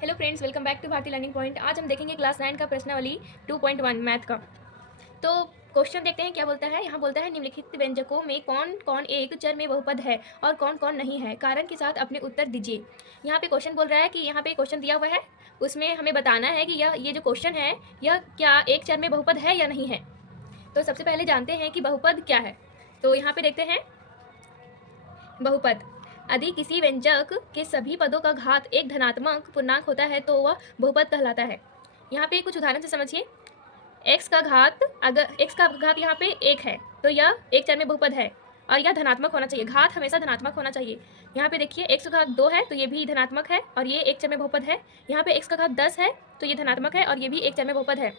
Hello friends, welcome back to Bharati learning point. आज हम देखेंगे क्लास 9 का प्रश्नावली 2.1 मैथ का। तो क्वेश्चन देखते हैं क्या बोलता है। यहाँ बोलता है निम्नलिखित व्यंजकों में कौन कौन एक चर में बहुपद है और कौन कौन नहीं है, कारण के साथ अपने उत्तर दीजिए। यहाँ पे क्वेश्चन बोल रहा है कि यहाँ पे क्वेश्चन दिया हुआ है, उसमें हमें बताना है कि ये जो क्वेश्चन है यह क्या एक चर में बहुपद है या नहीं है। तो सबसे पहले जानते हैं कि बहुपद क्या है। तो यहाँ पे देखते हैं बहुपद। यदि किसी व्यंजक के सभी पदों का घात एक धनात्मक पूर्णांक होता है तो वह बहुपद कहलाता है। यहाँ पे कुछ उदाहरण से समझिए। x का घात, अगर x का घात यहाँ पे 1 है तो यह एक चर में बहुपद है और यह धनात्मक होना चाहिए। घात हमेशा धनात्मक होना चाहिए। यहाँ पे देखिए x का घात 2 है तो ये भी धनात्मक है और ये एक चर में बहुपद है। यहाँ पे x का घात 10 है तो ये धनात्मक है और ये भी एक चर में बहुपद है।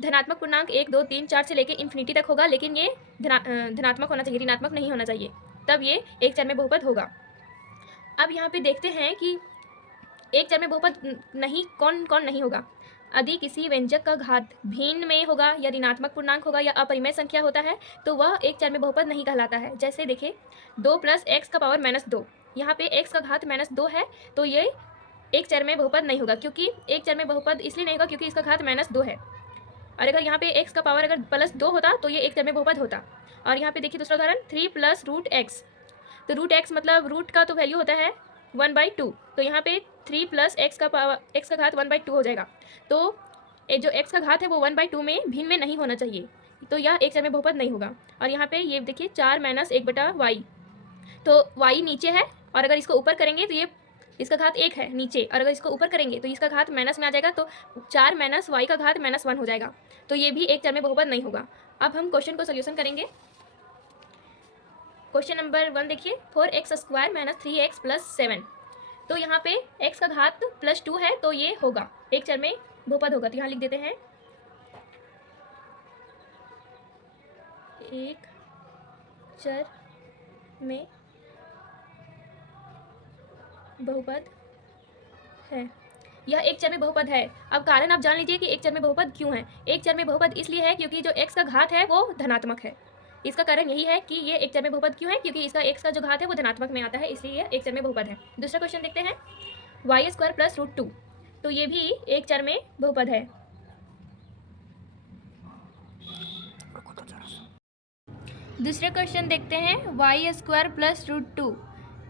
धनात्मक पूर्णांक 1, 2, 3, 4 से लेकर इन्फिनिटी तक होगा, लेकिन ये धनात्मक होना चाहिए, ऋणात्मक नहीं होना चाहिए, तब ये एक चर में बहुपद होगा। अब यहाँ पे देखते हैं कि एक चर में बहुपद नहीं कौन कौन नहीं होगा। यदि किसी व्यंजक का घात भिन्न में होगा या ऋणात्मक पूर्णांक होगा या अपरिमेय संख्या होता है तो वह एक चर में बहुपद नहीं कहलाता है। जैसे देखिए 2 + x का पावर -2, यहाँ पे x का घात -2 है तो ये एक चर में बहुपद नहीं होगा, क्योंकि एक चर में बहुपद इसलिए नहीं होगा क्योंकि इसका घात -2 है। और अगर यहाँ पे x का पावर अगर +2 होता तो ये एक चर में बहुपद होता। और यहाँ पे देखिए दूसरा उदाहरण 3 + √x, तो √x मतलब रूट का तो वैल्यू होता है 1/2, तो यहाँ पे 3 + x का घात 1/2 हो जाएगा। तो ये जो x का घात है वो 1/2 में भिन्न में नहीं होना चाहिए, तो यह एक चर में बहुपद नहीं होगा। और यहाँ पे ये देखिए 4 - 1/y, तो y नीचे है और अगर इसको ऊपर करेंगे तो ये इसका घात 1 है नीचे, और अगर इसको ऊपर करेंगे तो इसका घात माइनस में आ जाएगा, तो 4 - y का घात -1 हो जाएगा, तो ये भी एक चर में बहुपद नहीं होगा। अब हम क्वेश्चन को सोल्यूशन करेंगे। क्वेश्चन नंबर 1 देखिए, 4x² - 3x + 7, तो यहाँ पे x का घात +2 है तो ये होगा एक चर में बहुपद होगा। तो यहाँ लिख देते हैं एक चर में बहुपद है, यह एक चर में बहुपद है। अब कारण आप जान लीजिए कि एक चर में बहुपद क्यों है। एक चर में बहुपद इसलिए है क्योंकि जो x का घात है वो धनात्मक है। इसका कारण यही है कि ये एक चर में बहुपद क्यों है, क्योंकि इसका x का जो घात है वो धनात्मक में आता है, इसलिए यह एक चर में बहुपद है। दूसरा क्वेश्चन देखते हैं, y² + √2, तो ये भी एक चर में बहुपद है। दूसरा क्वेश्चन देखते हैं, y² + √2,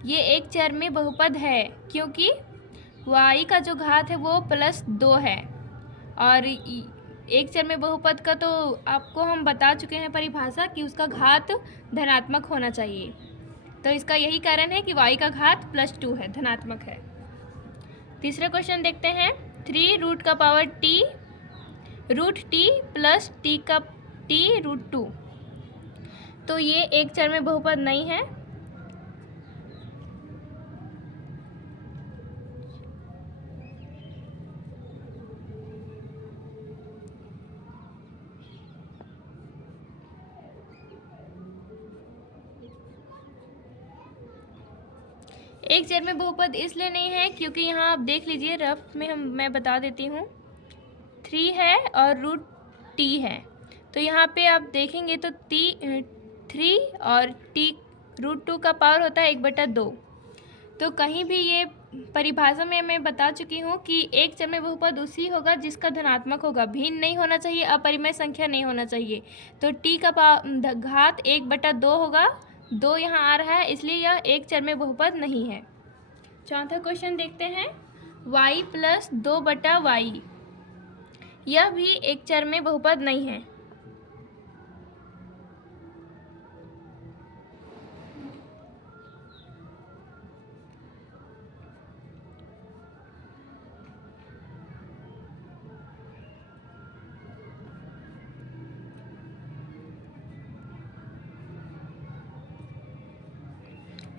ये एक चर में बहुपद है क्योंकि y का जो घात है वो +2 है। और एक चर में बहुपद का तो आपको हम बता चुके हैं परिभाषा कि उसका घात धनात्मक होना चाहिए, तो इसका यही कारण है कि y का घात +2 है, धनात्मक है। तीसरा क्वेश्चन देखते हैं, 3 √t + t √2, तो ये एक चर में बहुपद नहीं है। एक चर में बहुपद इसलिए नहीं है क्योंकि यहाँ आप देख लीजिए, रफ में मैं बता देती हूँ, 3 है और √t है, तो यहाँ पे आप देखेंगे तो 3 और t √2 का पावर होता है 1/2। तो कहीं भी ये परिभाषा में मैं बता चुकी हूँ कि एक चर में बहुपद उसी होगा जिसका धनात्मक होगा, भिन्न नहीं होना चाहिए, अपरिमेय संख्या नहीं होना चाहिए। तो t का घात 1/2 होगा, 2 यहाँ आ रहा है, इसलिए यह एक चर में बहुपद नहीं है। चौथा क्वेश्चन देखते हैं, y + 2/y, यह भी एक चर में बहुपद नहीं है।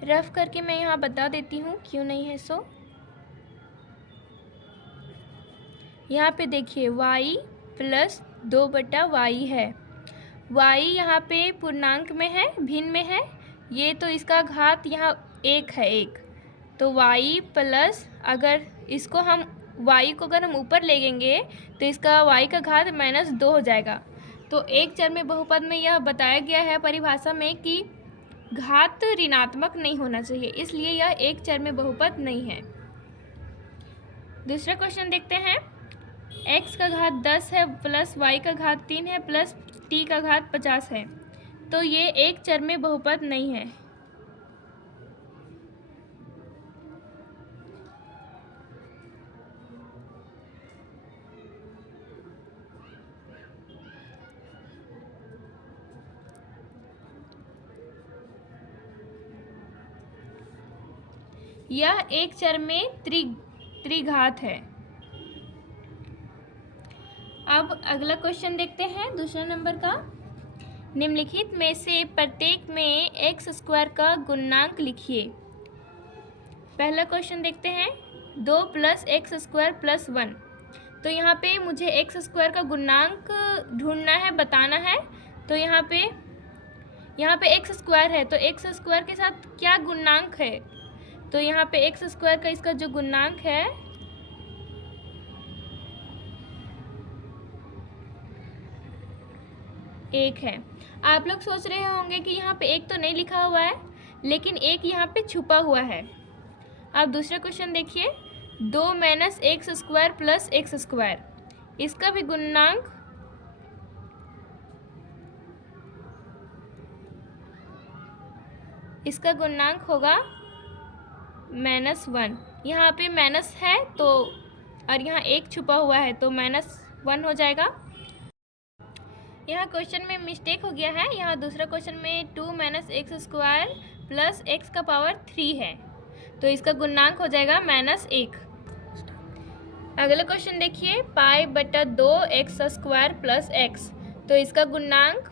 रफ करके मैं यहाँ बता देती हूँ क्यों नहीं है। सो यहाँ पे देखिए y + 2/y है, y यहाँ पे पूर्णांक में है, भिन्न में है, ये तो इसका घात यहाँ 1 है, 1, तो y प्लस, अगर इसको हम y को अगर हम ऊपर ले लेंगे तो इसका y का घात -2 हो जाएगा। तो एक चर में बहुपद में यह बताया गया है परिभाषा में कि घात ऋणात्मक नहीं होना चाहिए, इसलिए यह एक चर में बहुपद नहीं है। दूसरा क्वेश्चन देखते हैं। x का घात 10 है प्लस y का घात 3 है प्लस t का घात 50 है, तो ये एक चरमे बहुपद नहीं है। यह एक चरमे त्रिघात है। अब अगला क्वेश्चन देखते हैं, दूसरा नंबर का। निम्नलिखित में से प्रत्येक में एक्स स्क्वायर का गुणांक लिखिए। पहला क्वेश्चन देखते हैं, 2 प्लस एक्स स्क्वायर प्लस 1। तो यहाँ पे मुझे एक्स स्क्वायर का गुणांक ढूंढना है, बताना है। तो यहाँ पे एक्स स्क्वायर है, तो एक्स स्क्वायर के साथ क्या गुणांक है? तो यहाँ पे एक्स स्क्वायर का इसका जो गुणांक है एक है। आप लोग सोच रहे होंगे कि यहाँ पे एक तो नहीं लिखा हुआ है, लेकिन एक यहाँ पे छुपा हुआ है। अब दूसरा क्वेश्चन देखिए, 2 minus x square plus x square, इसका भी गुणांक होगा -1। यहाँ पे माइनस है तो, और यहाँ एक छुपा हुआ है तो -1 हो जाएगा। यहाँ क्वेश्चन में मिस्टेक हो गया है। यहाँ दूसरा क्वेश्चन में 2 minus x square plus x का पावर 3 है, तो इसका गुणांक हो जाएगा -1। अगला क्वेश्चन देखिए, पाई बटा 2 एक्स स्क्वायर प्लस एक्स, तो इसका गुणांक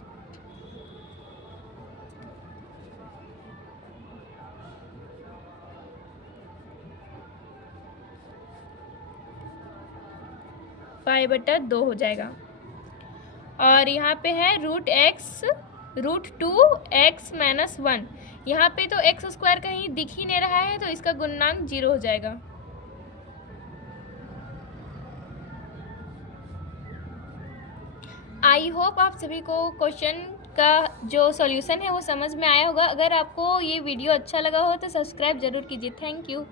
पाई बटा 2 हो जाएगा। और यहाँ पे है √2x माइनस 1। यहाँ पे तो एक्स स्क्वायर कहीं दिख ही नहीं रहा है, तो इसका गुणांक 0 हो जाएगा। आई होप आप सभी को क्वेश्चन का जो सॉल्यूशन है वो समझ में आया होगा। अगर आपको ये वीडियो अच्छा लगा हो तो सब्सक्राइब जरूर कीजिए। Thank you.